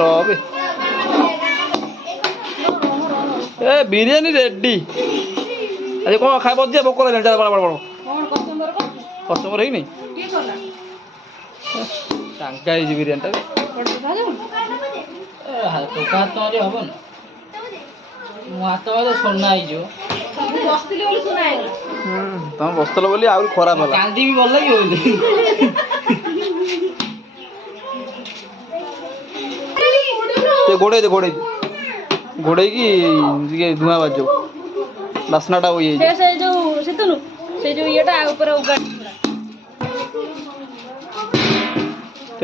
रबे ए बिरयानी रेडी आज कौन खाए बदिया भोक लगे बड़ बड़ बड़ कस्टमर है नहीं टांका है बिरयानी तुम बसल बोली आउरी खराब है कांदी भी भल लगे घोड़े घोड़े घोड़े की धुआं बाजो बासनाटा हो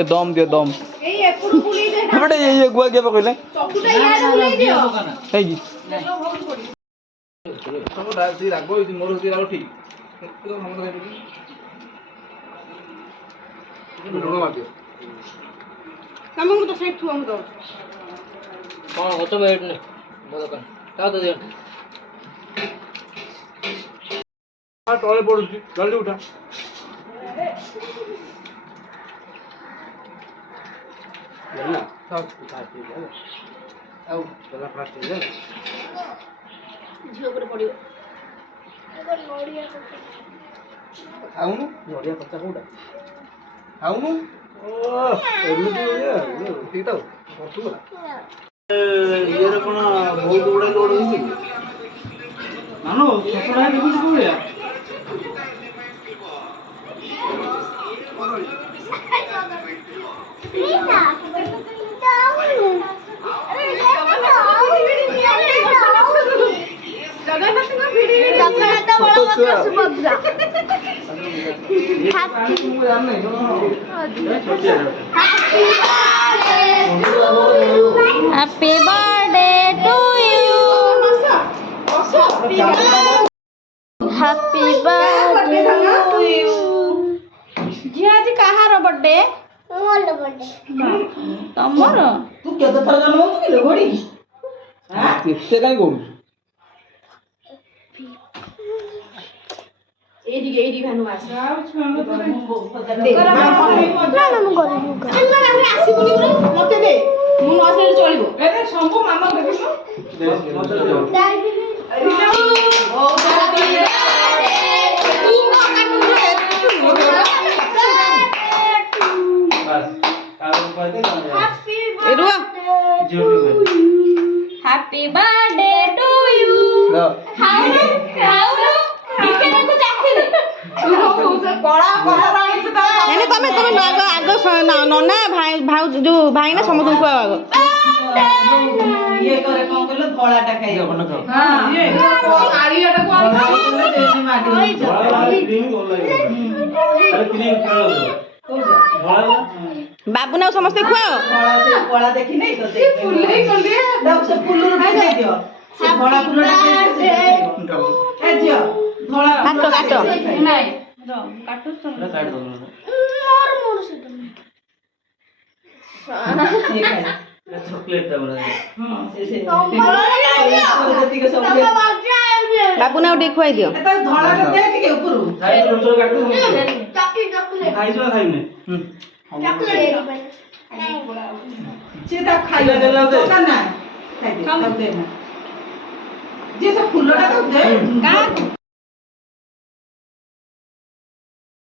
दम दियो दम बेटे ये गुआ क्या पकड़ले राग मोर राग ठीक कौन हो तो बैठ ने बोलो कौन क्या तो दे हां टॉले पड़ुची जल्दी उठा ना सब उठा दे आओ चला फास्ट दे झियो पर पड़ियो नोडिया खाऊनु नोडिया पत्ता कोडा खाऊनु ओ एमिति ये ठीक तो पड़तुला ये रे कोन बहुत गुडा लोड होई नानो ससुरा के कुछ बोलिया रीता जगन्नाथ का वीडियो जगन्नाथ बड़ा Subhadra happy birthday to you happy birthday to you जी आज कहार बर्थडे मोर बर्थडे तमर तू केते थर जन्म हो कि घोड़ी हां केते काई गोडू एडी भानु आस ना ना मु चल हमरा आसीबनी रे मते दे मु नसले चलिबो ए संभव मामा देखिनो ओ हैप्पी बर्थडे टू यू हाउ को चाखिले बड़ा बड़ा राणी से नहीं तमे तमे आगो नना भाई भाउ जो भाई ना समस्त को आगो ये करे कोन कहलो धोलाटा खाइ अपन खाओ हां ये कालियाटा को आनी देसी माटी बाबू ना समस्त खुआओ कोला देखि नै तो फुल्लै कोन दे दाउ से फुल्लु दे दियो से धोला फुल्लटा दे ए जियो धोला काटो काटो नहीं रो काटो तो काट दो मोर से तो चॉकलेट ता बना हां से बाबू ना उठी खुआई दियो ए तो धोला दे के ऊपर खाई तो रोचो काट दो चॉकलेट खाई जो खाई ने चॉकलेट नहीं सीधा खाई दे लो दे ना खाई दे ना जे सब फुल्लटा तो दे का